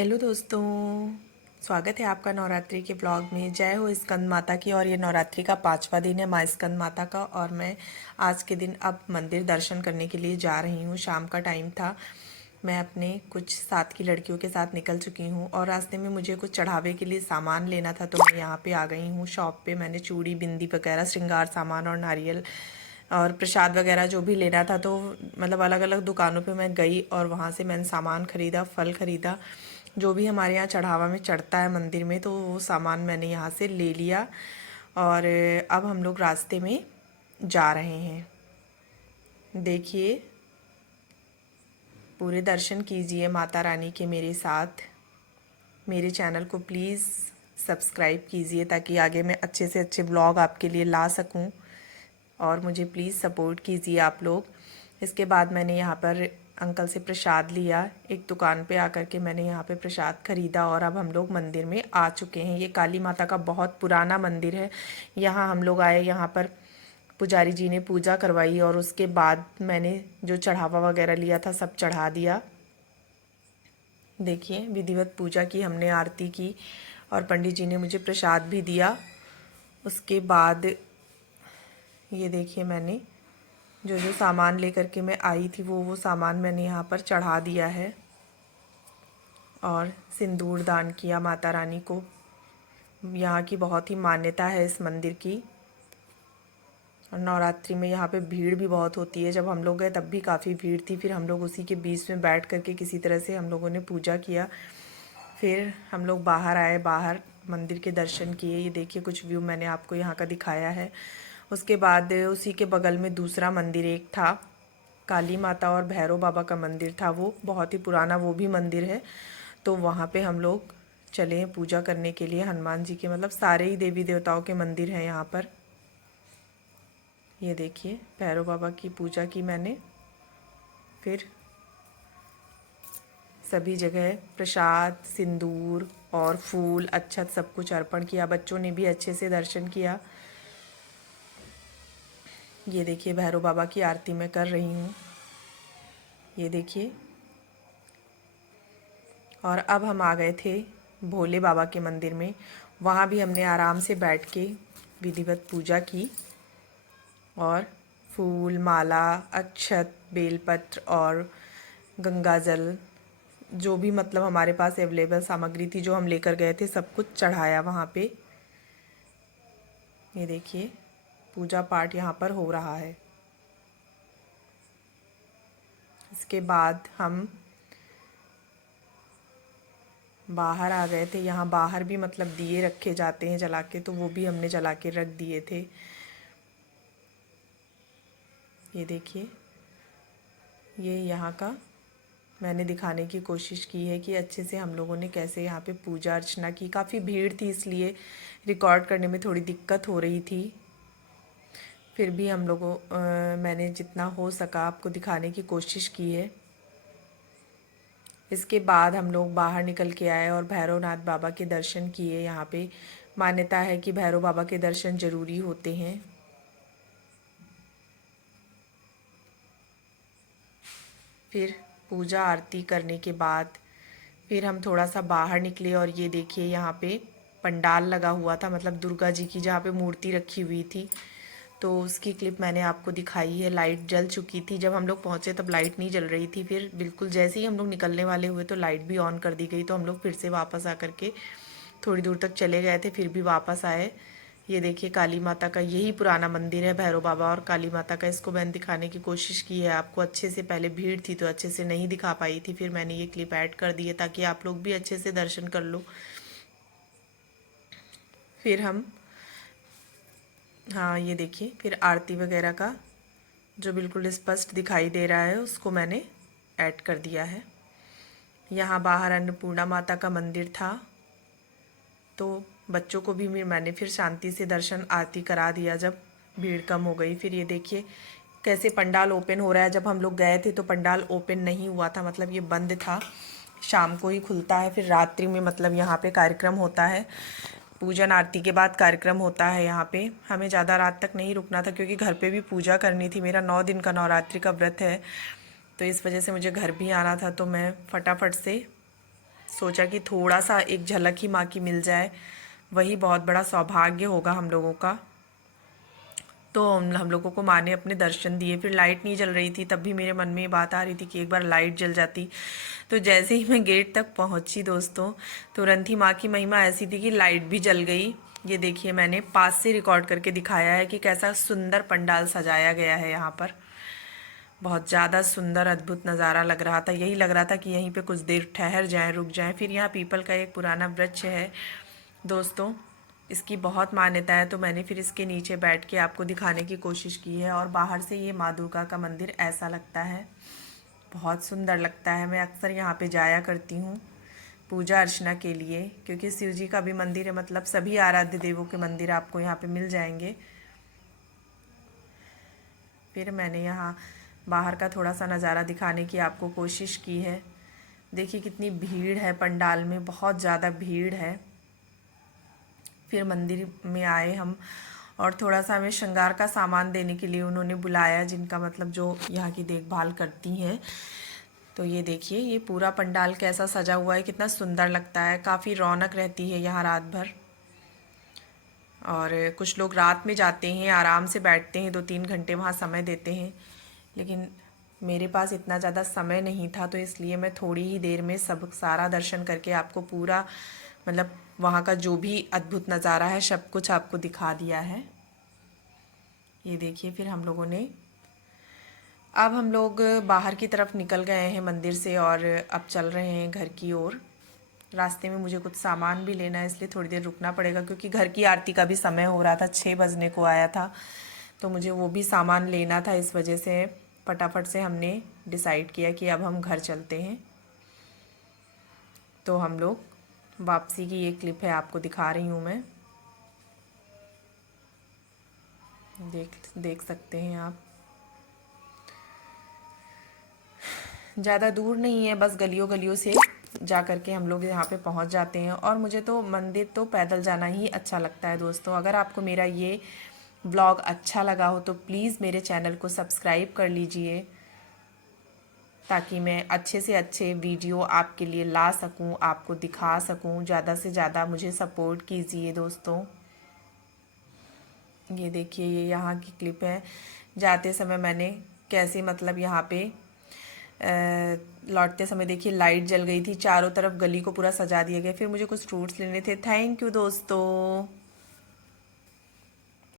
Hello दोस्तों, स्वागत है आपका नवरात्रि के ब्लॉग में। जय हो स्कंद माता की। और ये नवरात्रि का 5वां दिन है माँ स्कंद माता का। और मैं आज के दिन अब मंदिर दर्शन करने के लिए जा रही हूँ। शाम का टाइम था, मैं अपने कुछ साथ की लड़कियों के साथ निकल चुकी हूँ और रास्ते में मुझे कुछ चढ़ावे के लिए सामान लेना था, तो मैं यहाँ पे आ गई हूँ शॉप पे। मैंने चूड़ी, बिंदी वगैरह, श्रृंगार सामान और नारियल और प्रसाद वगैरह जो भी लेना था, तो मतलब अलग अलग दुकानों पे मैं गई और वहाँ से मैंने सामान ख़रीदा, फल ख़रीदा, जो भी हमारे यहाँ चढ़ावा में चढ़ता है मंदिर में, तो वो सामान मैंने यहाँ से ले लिया। और अब हम लोग रास्ते में जा रहे हैं। देखिए, पूरे दर्शन कीजिए माता रानी के मेरे साथ। मेरे चैनल को प्लीज़ सब्सक्राइब कीजिए ताकि आगे मैं अच्छे से अच्छे ब्लॉग आपके लिए ला सकूं। और मुझे प्लीज़ सपोर्ट कीजिए आप लोग। इसके बाद मैंने यहाँ पर अंकल से प्रसाद लिया। एक दुकान पे आकर के मैंने यहाँ पे प्रसाद ख़रीदा और अब हम लोग मंदिर में आ चुके हैं। ये काली माता का बहुत पुराना मंदिर है। यहाँ हम लोग आए, यहाँ पर पुजारी जी ने पूजा करवाई और उसके बाद मैंने जो चढ़ावा वगैरह लिया था सब चढ़ा दिया। देखिए, विधिवत पूजा की हमने, आरती की और पंडित जी ने मुझे प्रसाद भी दिया। उसके बाद ये देखिए, मैंने जो जो सामान लेकर के मैं आई थी वो सामान मैंने यहाँ पर चढ़ा दिया है और सिंदूर दान किया माता रानी को। यहाँ की बहुत ही मान्यता है इस मंदिर की। और नवरात्रि में यहाँ पे भीड़ भी बहुत होती है। जब हम लोग गए तब भी काफ़ी भीड़ थी। फिर हम लोग उसी के बीच में बैठ करके किसी तरह से हम लोगों ने पूजा किया। फिर हम लोग बाहर आए, बाहर मंदिर के दर्शन किए। ये देखिए, कुछ व्यू मैंने आपको यहाँ का दिखाया है। उसके बाद उसी के बगल में दूसरा मंदिर एक था, काली माता और भैरव बाबा का मंदिर था। वो बहुत ही पुराना वो भी मंदिर है। तो वहाँ पे हम लोग चले हैं पूजा करने के लिए। हनुमान जी के, मतलब सारे ही देवी देवताओं के मंदिर हैं यहाँ पर। ये देखिए, भैरव बाबा की पूजा की मैंने। फिर सभी जगह प्रसाद, सिंदूर और फूल, अक्षत सब कुछ अर्पण किया। बच्चों ने भी अच्छे से दर्शन किया। ये देखिए, भैरव बाबा की आरती मैं कर रही हूँ। ये देखिए। और अब हम आ गए थे भोले बाबा के मंदिर में। वहाँ भी हमने आराम से बैठ के विधिवत पूजा की और फूल, माला, अक्षत, बेलपत्र और गंगा जल, जो भी मतलब हमारे पास अवेलेबल सामग्री थी जो हम लेकर गए थे, सब कुछ चढ़ाया वहाँ पे। ये देखिए, पूजा पाठ यहाँ पर हो रहा है। इसके बाद हम बाहर आ गए थे। यहाँ बाहर भी मतलब दिए रखे जाते हैं जला के, तो वो भी हमने जला के रख दिए थे। ये देखिए, ये यहाँ का मैंने दिखाने की कोशिश की है कि अच्छे से हम लोगों ने कैसे यहाँ पे पूजा अर्चना की। काफ़ी भीड़ थी इसलिए रिकॉर्ड करने में थोड़ी दिक्कत हो रही थी। फिर भी हम लोगों मैंने जितना हो सका आपको दिखाने की कोशिश की है। इसके बाद हम लोग बाहर निकल के आए और भैरवनाथ बाबा के दर्शन किए। यहाँ पे मान्यता है कि भैरव बाबा के दर्शन ज़रूरी होते हैं। फिर पूजा आरती करने के बाद फिर हम थोड़ा सा बाहर निकले और ये देखिए, यहाँ पे पंडाल लगा हुआ था, मतलब दुर्गा जी की जहाँ पे मूर्ति रखी हुई थी, तो उसकी क्लिप मैंने आपको दिखाई है। लाइट जल चुकी थी, जब हम लोग पहुँचे तब लाइट नहीं जल रही थी। फिर बिल्कुल जैसे ही हम लोग निकलने वाले हुए तो लाइट भी ऑन कर दी गई, तो हम लोग फिर से वापस आकर के थोड़ी दूर तक चले गए थे, फिर भी वापस आए। ये देखिए, काली माता का यही पुराना मंदिर है, भैरव बाबा और काली माता का। इसको मैंने दिखाने की कोशिश की है आपको अच्छे से। पहले भीड़ थी तो अच्छे से नहीं दिखा पाई थी, फिर मैंने ये क्लिप ऐड कर दी है ताकि आप लोग भी अच्छे से दर्शन कर लो। फिर हम, हाँ ये देखिए, फिर आरती वगैरह का जो बिल्कुल स्पष्ट दिखाई दे रहा है उसको मैंने ऐड कर दिया है। यहाँ बाहर अन्नपूर्णा माता का मंदिर था, तो बच्चों को भी मैंने फिर शांति से दर्शन आरती करा दिया जब भीड़ कम हो गई। फिर ये देखिए कैसे पंडाल ओपन हो रहा है। जब हम लोग गए थे तो पंडाल ओपन नहीं हुआ था, मतलब ये बंद था, शाम को ही खुलता है। फिर रात्रि में मतलब यहाँ पे कार्यक्रम होता है, पूजन आरती के बाद कार्यक्रम होता है यहाँ पे। हमें ज़्यादा रात तक नहीं रुकना था क्योंकि घर पे भी पूजा करनी थी। मेरा 9 दिन का नवरात्रि का व्रत है, तो इस वजह से मुझे घर भी आना था, तो मैं फटाफट से सोचा कि थोड़ा सा एक झलक ही माँ की मिल जाए, वही बहुत बड़ा सौभाग्य होगा हम लोगों का। तो हम लोगों को माँ ने अपने दर्शन दिए। फिर लाइट नहीं जल रही थी, तब भी मेरे मन में ये बात आ रही थी कि एक बार लाइट जल जाती। तो जैसे ही मैं गेट तक पहुंची दोस्तों, तुरंत ही माँ की महिमा ऐसी थी कि लाइट भी जल गई। ये देखिए, मैंने पास से रिकॉर्ड करके दिखाया है कि कैसा सुंदर पंडाल सजाया गया है यहाँ पर। बहुत ज़्यादा सुंदर अद्भुत नज़ारा लग रहा था। यही लग रहा था कि यहीं पे कुछ देर ठहर जाएं, रुक जाएं। फिर यहाँ पीपल का एक पुराना वृक्ष है दोस्तों, इसकी बहुत मान्यता है, तो मैंने फिर इसके नीचे बैठ के आपको दिखाने की कोशिश की है। और बाहर से ये माँ दुर्गा का मंदिर ऐसा लगता है, बहुत सुंदर लगता है। मैं अक्सर यहाँ पे जाया करती हूँ पूजा अर्चना के लिए, क्योंकि शिव जी का भी मंदिर है, मतलब सभी आराध्य देवों के मंदिर आपको यहाँ पे मिल जाएंगे। फिर मैंने यहाँ बाहर का थोड़ा सा नज़ारा दिखाने की आपको कोशिश की है। देखिए कितनी भीड़ है पंडाल में, बहुत ज़्यादा भीड़ है। फिर मंदिर में आए हम, और थोड़ा सा हमें श्रृंगार का सामान देने के लिए उन्होंने बुलाया, जिनका मतलब जो यहाँ की देखभाल करती हैं। तो ये देखिए, ये पूरा पंडाल कैसा सजा हुआ है, कितना सुंदर लगता है। काफ़ी रौनक रहती है यहाँ रात भर। और कुछ लोग रात में जाते हैं, आराम से बैठते हैं, 2-3 घंटे वहाँ समय देते हैं। लेकिन मेरे पास इतना ज़्यादा समय नहीं था, तो इसलिए मैं थोड़ी ही देर में सब सारा दर्शन करके आपको पूरा, मतलब वहाँ का जो भी अद्भुत नज़ारा है सब कुछ आपको दिखा दिया है। ये देखिए, फिर हम लोगों ने, अब हम लोग बाहर की तरफ निकल गए हैं मंदिर से, और अब चल रहे हैं घर की ओर। रास्ते में मुझे कुछ सामान भी लेना है, इसलिए थोड़ी देर रुकना पड़ेगा, क्योंकि घर की आरती का भी समय हो रहा था, 6 बजने को आया था, तो मुझे वो भी सामान लेना था। इस वजह से फटाफट से हमने डिसाइड किया कि अब हम घर चलते हैं। तो हम लोग वापसी की ये क्लिप है, आपको दिखा रही हूँ मैं, देख सकते हैं आप। ज़्यादा दूर नहीं है, बस गलियों गलियों से जा कर के हम लोग यहाँ पे पहुँच जाते हैं। और मुझे तो मंदिर तो पैदल जाना ही अच्छा लगता है दोस्तों। अगर आपको मेरा ये ब्लॉग अच्छा लगा हो तो प्लीज़ मेरे चैनल को सब्सक्राइब कर लीजिए, ताकि मैं अच्छे से अच्छे वीडियो आपके लिए ला सकूं, आपको दिखा सकूं। ज़्यादा से ज़्यादा मुझे सपोर्ट कीजिए दोस्तों। ये देखिए, ये यहाँ की क्लिप है। जाते समय मैंने कैसे, मतलब यहाँ पे लौटते समय देखिए लाइट जल गई थी, चारों तरफ गली को पूरा सजा दिया गया। फिर मुझे कुछ फ्रूट्स लेने थे। थैंक यू दोस्तों।